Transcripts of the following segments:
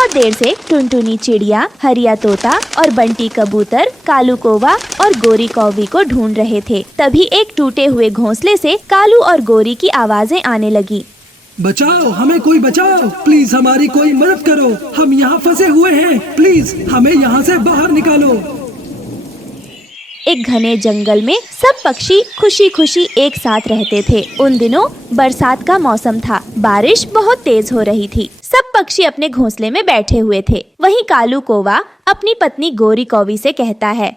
बहुत देर से टुनटुनी चिड़िया, हरिया तोता और बंटी कबूतर कालू कौवा और गोरी कौवी को ढूंढ रहे थे। तभी एक टूटे हुए घोंसले से कालू और गोरी की आवाजें आने लगी। बचाओ, हमें कोई बचाओ, प्लीज हमारी कोई मदद करो, हम यहाँ फंसे हुए हैं, प्लीज हमें यहाँ से बाहर निकालो। एक घने जंगल में सब पक्षी खुशी खुशी एक साथ रहते थे। उन दिनों बरसात का मौसम था, बारिश बहुत तेज हो रही थी। सब पक्षी अपने घोंसले में बैठे हुए थे। वहीं कालू कौवा अपनी पत्नी गोरी कौवी से कहता है,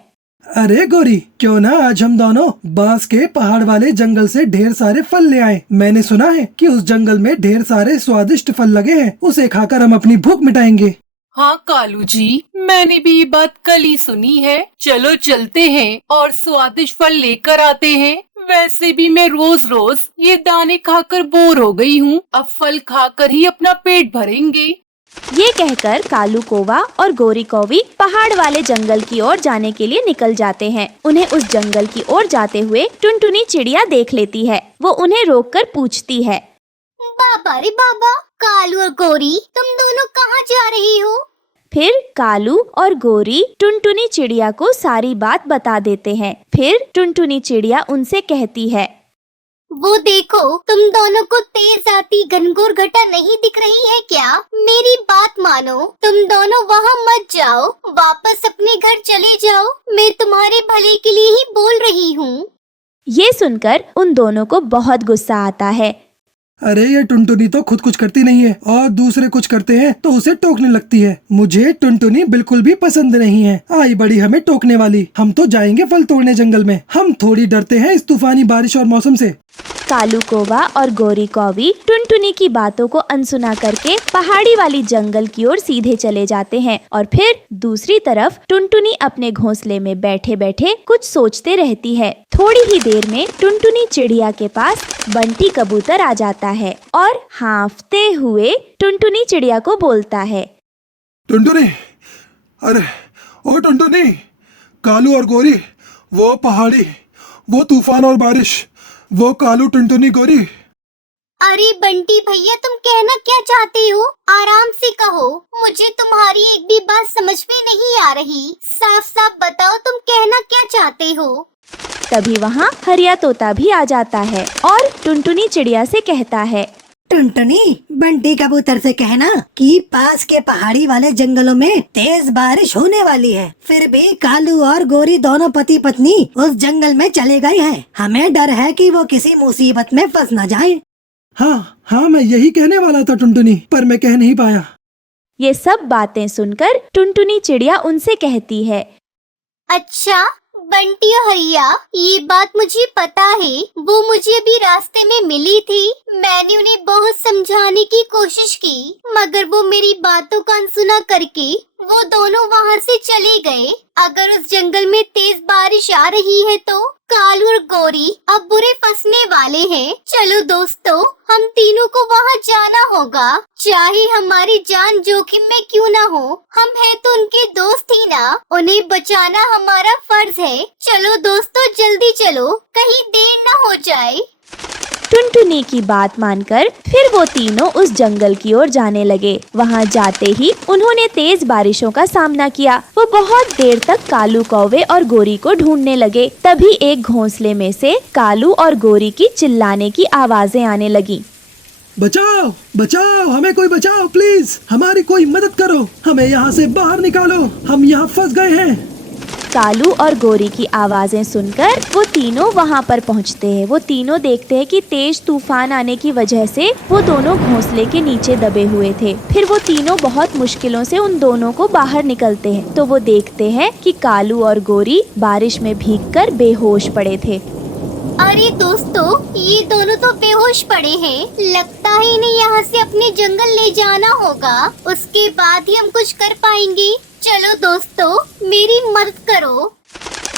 अरे गोरी, क्यों ना आज हम दोनों बांस के पहाड़ वाले जंगल से ढेर सारे फल ले आए। मैंने सुना है कि उस जंगल में ढेर सारे स्वादिष्ट फल लगे हैं, उसे खाकर हम अपनी भूख मिटाएंगे। हाँ कालू जी, मैंने भी ये बात कल ही सुनी है। चलो चलते हैं और स्वादिष्ट फल लेकर आते हैं। वैसे भी मैं रोज रोज ये दाने खाकर बोर हो गई हूँ, अब फल खाकर ही अपना पेट भरेंगे। ये कहकर कालू कौवा और गोरी कौवी पहाड़ वाले जंगल की ओर जाने के लिए निकल जाते हैं। उन्हें उस जंगल की ओर जाते हुए टुनटुनी चिड़िया देख लेती है। वो उन्हें रोककर पूछती है, बाबा रे बाबा, कालू और गोरी तुम दोनों कहाँ जा रही हो? फिर कालू और गोरी टुनटुनी चिड़िया को सारी बात बता देते हैं। फिर टुनटुनी चिड़िया उनसे कहती है, वो देखो, तुम दोनों को तेज आती घनघोर घटा नहीं दिख रही है क्या? मेरी बात मानो, तुम दोनों वहाँ मत जाओ, वापस अपने घर चले जाओ। मैं तुम्हारे भले के लिए ही बोल रही हूँ। ये सुनकर उन दोनों को बहुत गुस्सा आता है। अरे ये टुनटुनी तो खुद कुछ करती नहीं है और दूसरे कुछ करते हैं तो उसे टोकने लगती है। मुझे टुनटुनी बिल्कुल भी पसंद नहीं है, आई बड़ी हमें टोकने वाली। हम तो जाएंगे फल तोड़ने जंगल में, हम थोड़ी डरते हैं इस तूफानी बारिश और मौसम से। कालू कौवा और गोरी कौवी टुनटुनी की बातों को अनसुना करके पहाड़ी वाली जंगल की ओर सीधे चले जाते हैं। और फिर दूसरी तरफ टुनटुनी अपने घोंसले में बैठे बैठे कुछ सोचते रहती है। थोड़ी ही देर में टुनटुनी चिड़िया के पास बंटी कबूतर आ जाता है और हाँफते हुए टुनटुनी चिड़िया को बोलता है, टुनटुनी, अरे ओ टुनटुनी, कालू और गोरी, वो पहाड़ी, वो तूफान और बारिश, वो कालू टुनटुनी गोरी। अरे बंटी भैया, तुम कहना क्या चाहते हो? आराम से कहो, मुझे तुम्हारी एक भी बात समझ में नहीं आ रही। साफ साफ बताओ, तुम कहना क्या चाहते हो? तभी वहाँ हरिया तोता भी आ जाता है और टुनटुनी चिड़िया से कहता है, टुनटुनी, बंटी कबूतर से कहना कि पास के पहाड़ी वाले जंगलों में तेज बारिश होने वाली है। फिर भी कालू और गोरी दोनों पति पत्नी उस जंगल में चले गए हैं। हमें डर है कि वो किसी मुसीबत में फंस न जाए। हाँ, मैं यही कहने वाला था टुनटुनी, पर मैं कह नहीं पाया। ये सब बातें सुनकर टुनटुनी चिड़िया उनसे कहती है, अच्छा बंटी और हरिया, ये बात मुझे पता है। वो मुझे अभी रास्ते में मिली थी। मैंने उन्हें बहुत समझाने की कोशिश की, मगर वो मेरी बातों का अनसुना करके वो दोनों वहाँ से चले गए। अगर उस जंगल में तेज बारिश आ रही है तो कालू और गोरी अब बुरे फंसने वाले हैं। चलो दोस्तों, हम तीनों को वहाँ जाना होगा, चाहे हमारी जान जोखिम में क्यों ना हो। हम हैं तो उनके दोस्त ही ना, उन्हें बचाना हमारा फर्ज है। चलो दोस्तों, जल्दी चलो, कहीं देर न हो जाए। टुनटुनी की बात मानकर फिर वो तीनों उस जंगल की ओर जाने लगे। वहाँ जाते ही उन्होंने तेज बारिशों का सामना किया। वो बहुत देर तक कालू कौवे और गोरी को ढूंढने लगे। तभी एक घोंसले में से कालू और गोरी की चिल्लाने की आवाजें आने लगी। बचाओ, बचाओ, हमें कोई बचाओ, प्लीज हमारी कोई मदद करो, हमें यहाँ से बाहर निकालो, हम यहाँ फंस गए हैं। कालू और गोरी की आवाजें सुनकर वो तीनों वहाँ पर पहुँचते हैं। वो तीनों देखते हैं कि तेज तूफान आने की वजह से वो दोनों घोंसले के नीचे दबे हुए थे। फिर वो तीनों बहुत मुश्किलों से उन दोनों को बाहर निकलते हैं तो वो देखते हैं कि कालू और गोरी बारिश में भीगकर बेहोश पड़े थे। अरे दोस्तों, ये दोनों तो बेहोश पड़े हैं। लगता है इन्हें यहाँ से अपने जंगल ले जाना होगा, उसके बाद ही हम कुछ कर पाएंगे। चलो दोस्तों, मेरी मदद करो।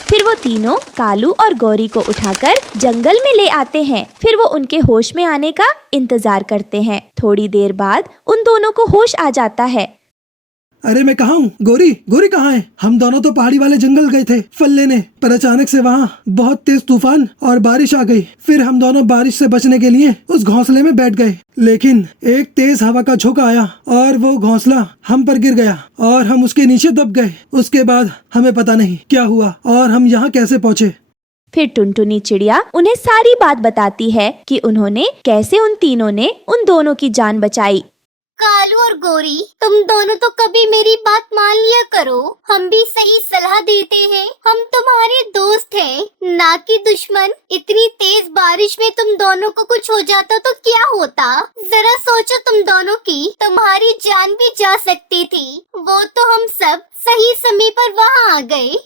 फिर वो तीनों कालू और गौरी को उठाकर जंगल में ले आते हैं। फिर वो उनके होश में आने का इंतजार करते हैं। थोड़ी देर बाद उन दोनों को होश आ जाता है। अरे मैं कहाँ हूँ? गोरी गोरी कहाँ है? हम दोनों तो पहाड़ी वाले जंगल गए थे फल लेने, पर अचानक से वहाँ बहुत तेज तूफान और बारिश आ गई। फिर हम दोनों बारिश से बचने के लिए उस घोंसले में बैठ गए, लेकिन एक तेज हवा का झोंका आया और वो घोंसला हम पर गिर गया और हम उसके नीचे दब गए। उसके बाद हमें पता नहीं क्या हुआ और हम यहाँ कैसे पहुँचे। फिर टुनटुनी चिड़िया उन्हें सारी बात बताती है कि उन्होंने कैसे उन तीनों ने उन दोनों की जान बचाई। कालू और गोरी, तुम दोनों तो कभी मेरी बात मान लिया करो। हम भी सही सलाह देते हैं। हम तुम्हारे दोस्त हैं, ना कि दुश्मन। इतनी तेज बारिश में तुम दोनों को कुछ हो जाता तो क्या होता? जरा सोचो तुम दोनों की, तुम्हारी जान भी जा सकती थी। वो तो हम सब सही समय पर वहाँ आ गए।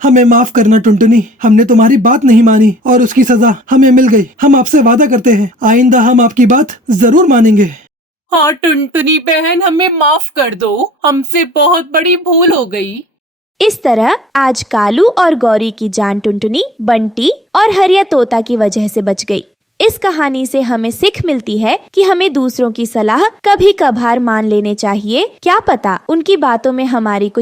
हमें माफ करना टुनटुनी, हमने तुम्हारी बात नहीं मानी और उसकी सजा हमें मिल गई। हम आपसे वादा करते हैं आइंदा हम आपकी बात जरूर मानेंगे। हाँ टुनटुनी बहन, हमें माफ कर दो, हमसे बहुत बड़ी भूल हो गई। इस तरह आज कालू और गौरी की जान टुनटुनी, बंटी और हरिया तोता की वजह से बच गई। इस कहानी से हमें सीख मिलती है कि हमें दूसरों की सलाह कभी कभार मान लेने चाहिए। क्या पता उनकी बातों में हमारी कुछ